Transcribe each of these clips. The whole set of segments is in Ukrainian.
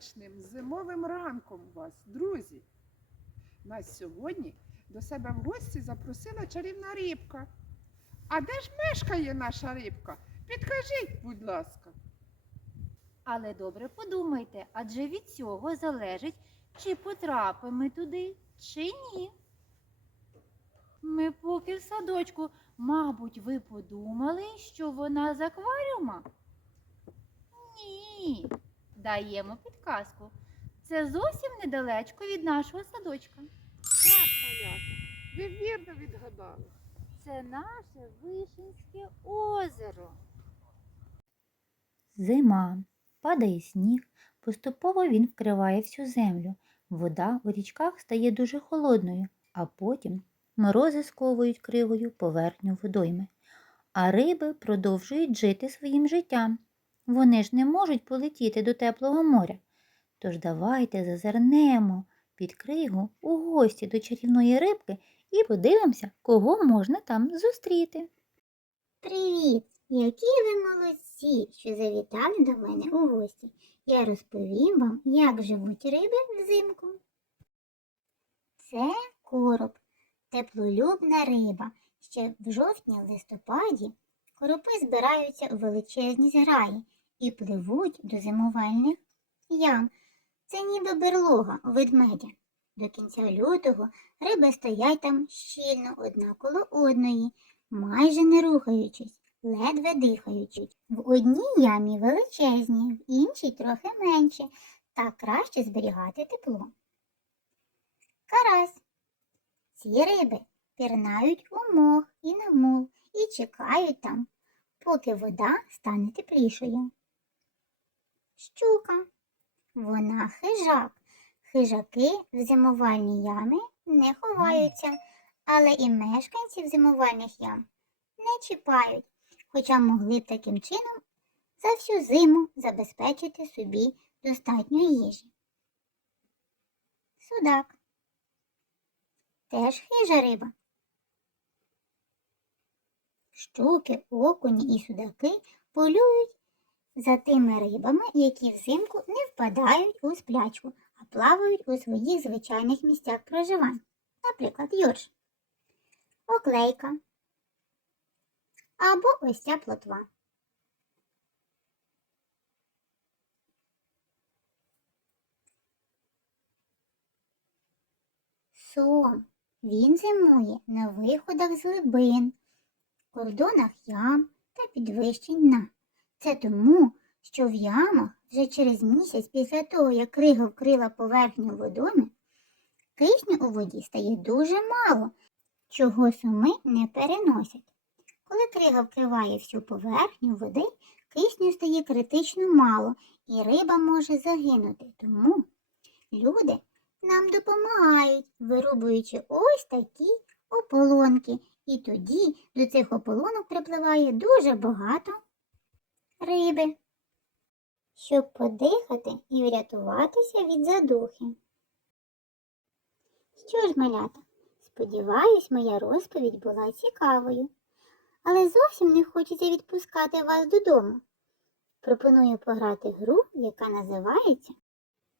сонячним зимовим ранком вас, друзі. Нас сьогодні до себе в гості запросила чарівна рибка. А де ж мешкає наша рибка? Підкажіть, будь ласка. Але добре подумайте, адже від цього залежить, чи потрапимо туди, чи ні. Ми поки в садочку, мабуть, ви подумали, що вона з акваріума? Ні. Даємо підказку. Це зовсім недалечко від нашого садочка. Так, малята, ви вірно відгадали. Це наше Вишинське озеро. Зима. Падає сніг, поступово він вкриває всю землю. Вода у річках стає дуже холодною, а потім морози сковують кривою поверхню водойми. А риби продовжують жити своїм життям. Вони ж не можуть полетіти до теплого моря. Тож давайте зазирнемо під кригу у гості до чарівної рибки і подивимося, кого можна там зустріти. Привіт! Які ви молодці, що завітали до мене у гості. Я розповім вам, як живуть риби взимку. Це короб, теплолюбна риба. Ще в жовтні-листопаді коропи збираються у величезні зграї і пливуть до зимувальних ям. Це ніби берлога у ведмедя. До кінця лютого риби стоять там щільно одна коло одної, майже не рухаючись ледве дихаючи. В одній ямі величезні, в іншій трохи менші, так краще зберігати тепло. Карась. Ці риби пірнають у мох і на мул і чекають там, поки вода стане теплішою. Щука. Вона хижак. Хижаки в зимувальні ями не ховаються, але і мешканців зимувальних ям не чіпають хоча могли б таким чином за всю зиму забезпечити собі достатньо їжі. Судак теж хижа риба. Щуки, окуні і судаки полюють за тими рибами, які взимку не впадають у сплячку, а плавають у своїх звичайних місцях проживання, наприклад, юрш, оклейка, або ось ця плотва. Сом. Він зимує на виходах з глибин, кордонах ям та підвищень дна. Це тому, що в ямах вже через місяць після того, як крига вкрила поверхню водойми, кисню у воді стає дуже мало, чого суми не переносять. Коли крига вкриває всю поверхню води, кисню стає критично мало і риба може загинути. Тому люди нам допомагають, вирубуючи ось такі ополонки. І тоді до цих ополонок припливає дуже багато риби, щоб подихати і врятуватися від задухи. Що ж, малята, сподіваюсь, моя розповідь була цікавою але зовсім не хочеться відпускати вас додому. Пропоную пограти гру, яка називається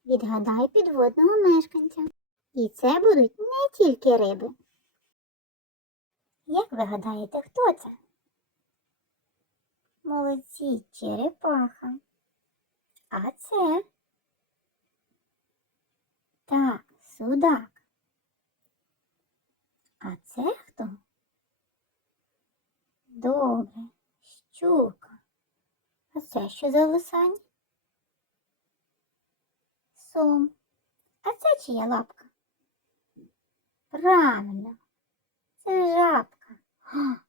Відгадай підводного мешканця. І це будуть не тільки риби. Як ви гадаєте, хто це? Молодці черепаха. А це? Так, судак. А це хто? Добре, щука. А це що за лисань? Сом. А це чия лапка? Правильно, це жабка.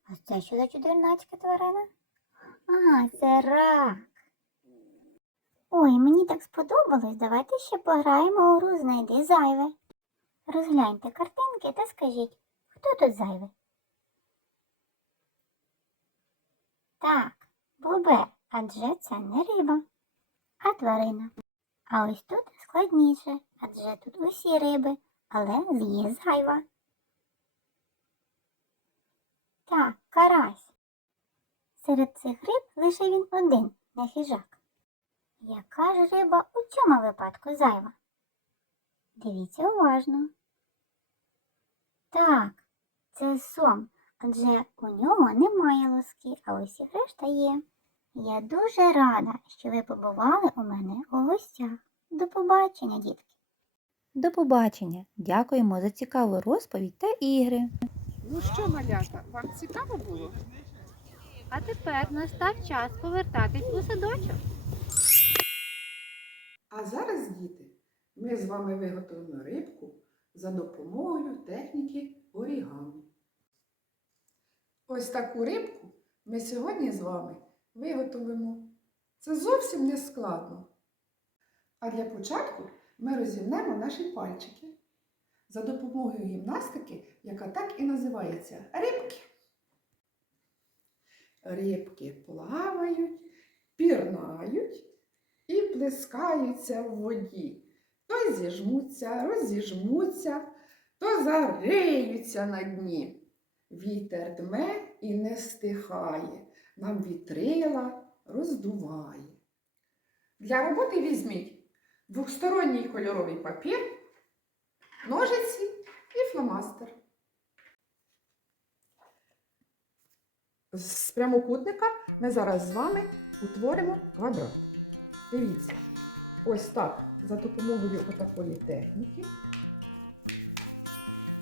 А це що за чудернацька тварина? Ага, це рак. Ой, мені так сподобалось. Давайте ще пограємо у гру знайди зайве. Розгляньте картинки та скажіть, хто тут зайвий? Так, бобер, адже це не риба, а тварина. А ось тут складніше, адже тут усі риби, але є зайва. Так, карась. Серед цих риб лише він один, не хижак. Яка ж риба у цьому випадку зайва? Дивіться уважно. Так, це сом, адже у нього немає лоски, а ось і решта є. Я дуже рада, що ви побували у мене у гостях. До побачення, дітки! До побачення! Дякуємо за цікаву розповідь та ігри. Ну що, малята, вам цікаво було? А тепер настав час повертатись у садочок. А зараз, діти, ми з вами виготовимо рибку за допомогою техніки орігамі. Ось таку рибку ми сьогодні з вами виготовимо. Це зовсім не складно. А для початку ми розімнемо наші пальчики за допомогою гімнастики, яка так і називається рибки. Рибки плавають, пірнають і плескаються в воді. То зіжмуться, розіжмуться, то зариються на дні. Вітер дме і не стихає, нам вітрила роздуває. Для роботи візьміть двохсторонній кольоровий папір, ножиці і фломастер. З прямокутника ми зараз з вами утворимо квадрат. Дивіться, ось так, за допомогою отакої техніки.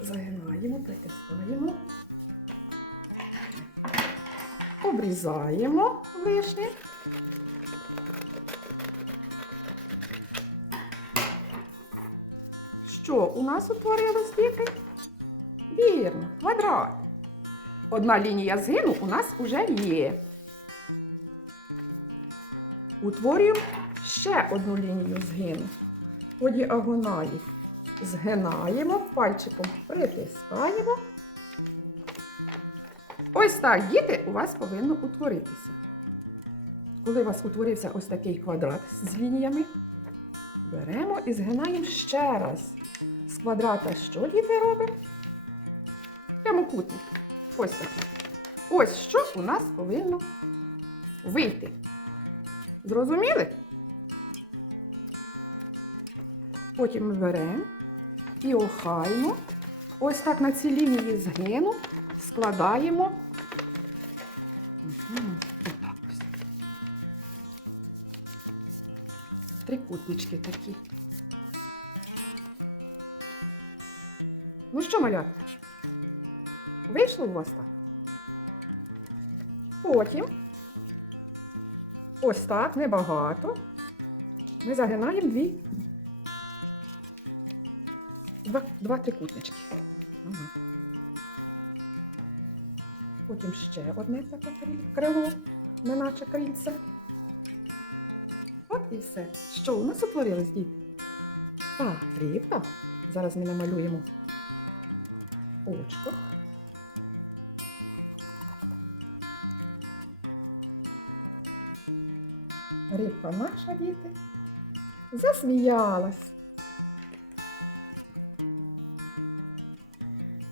Загинаємо, притискаємо, обрізаємо лишнє. Що у нас утворилось, діти? Вірно, квадрат. Одна лінія згину у нас вже є. Утворюємо ще одну лінію згину. По діагоналі згинаємо, пальчиком притискаємо. Ось так, діти, у вас повинно утворитися. Коли у вас утворився ось такий квадрат з лініями, беремо і згинаємо ще раз. З квадрата що діти робимо? Прямокутник. Ось такий. Ось що у нас повинно вийти. Зрозуміли? Потім беремо і охаємо. Ось так на цій лінії згину складаємо. Отак ось. Трикутнички такі. Ну що, малятка? Вийшло у вас так? Потім ось так, небагато. Ми загинаємо дві. Два, два трикутнички. Ага. Потім ще одне таке крил- крило, неначе крильце. От і все. Що у нас утворилось, діти? Так, рибка. Зараз ми намалюємо очко. Рибка наша, діти, засміялась.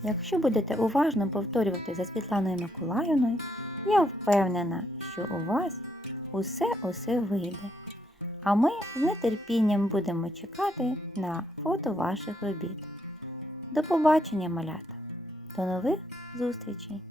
Якщо будете уважно повторювати за Світланою Миколаївною, я впевнена, що у вас усе усе вийде. А ми з нетерпінням будемо чекати на фото ваших робіт. До побачення, малята! До нових зустрічей!